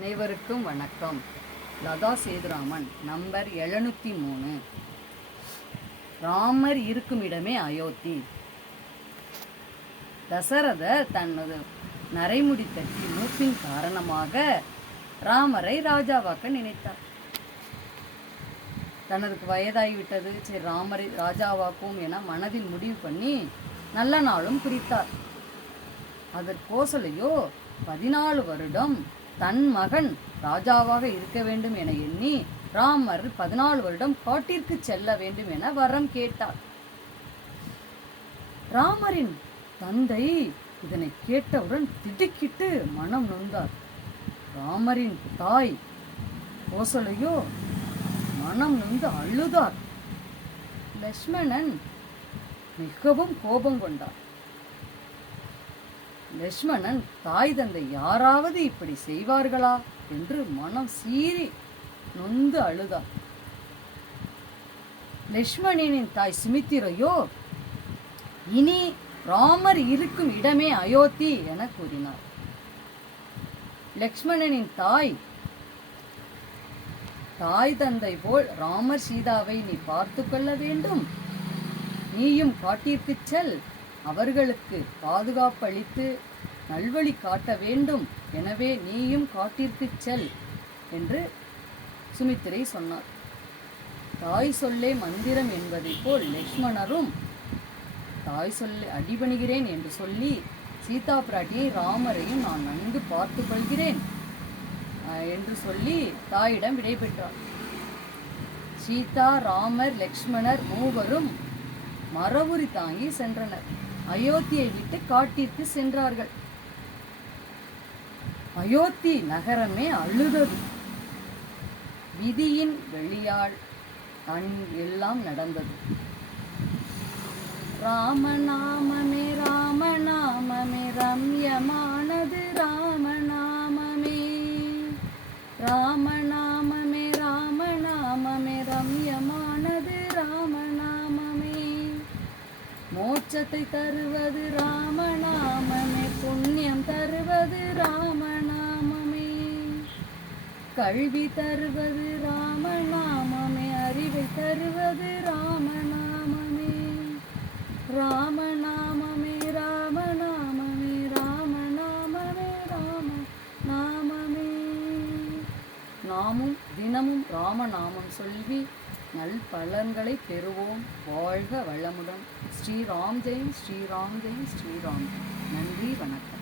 அனைவருக்கும் வணக்கம். லதா சேதுராமன், நம்பர் 703. ராமர் இருக்கும் இடமே அயோத்தி. தசரதர் தனது நரைமுடி தட்டி மூப்பின் காரணமாக ராமரை ராஜாவாக்க நினைத்தார். தனது வயதாகிவிட்டது, சரி ராமரை ராஜாவாக்கும் என மனதில் முடிவு பண்ணி நல்ல நாளும் குறித்தார். அதற்கோசலையோ 14 வருடம் தன் மகன் ராஜாவாக இருக்க வேண்டும் என எண்ணி ராமர் 14 வருடம் காட்டிற்கு செல்ல வேண்டும் என வரம் கேட்டார். ராமரின் தந்தை இதனை கேட்டவுடன் திடுக்கிட்டு மனம் நொந்தார். ராமரின் தாய் கோசலையோ மனம் நொந்து அழுதார். லட்சுமணன் மிகவும் கோபம் கொண்டார். லட்சுமணன் தாய் தந்தை யாராவது இப்படி செய்வார்களா என்று மனம் சீறி நொந்து அழுதார். லட்சுமணனின் தாய் சுமித்திரையோ இனி ராமர் இருக்கும் இடமே அயோத்தி என கூறினார். லட்சுமணனின் தாய் தந்தை போல் ராமர் சீதாவை நீ பார்த்து கொள்ள வேண்டும், நீயும் காட்டிற்கு செல், அவர்களுக்கு பாதுகாப்பு அளித்து நல்வழி காட்ட வேண்டும், எனவே நீயும் காட்டிற்கு செல் என்று சுமித்திரை சொன்னார். தாய் சொல்லே மந்திரம் என்பதை போல் லட்சுமணரும் தாய் சொல்லை அடிபணிகிறேன் என்று சொல்லி சீதா பிராட்டியை ராமரையும் நான் நன்கு பார்த்து கொள்கிறேன் என்று சொல்லி தாயிடம் விடை பெற்றார். சீதா, ராமர், லட்சுமணர் மூவரும் மரபுரி தாங்கி சென்றனர். அயோத்தியை விட்டு காட்டிற்கு சென்றார்கள். அயோத்தி நகரமே அழுதது. விதியின் வெளியால் எல்லாம் நடந்தது. ராமநாமமே ராமநாமமே ரம்யமானது, ராமநாமமே ராமநாமமே ராமநாமமே ரம்யமானது, ராமநாமமே மோட்சத்தை தருவது ராமநாமமே, புண்ணியம் தருவது ராமநாமமே, கல்வி தருவது ராமநாமமே, அறிவை தருவது ராமநாமமே, ராமநாமமே ராமநாமமே ராமநாமமே ராமநாமமே. நாமும் தினமும் ராமநாமம் சொல்லி நல் பலன்களை பெறுவோம். வாழ்க வளமுடன். ஸ்ரீராம் ஜெயம், ஸ்ரீராம் ஜெயம், ஸ்ரீராம். நன்றி, வணக்கம்.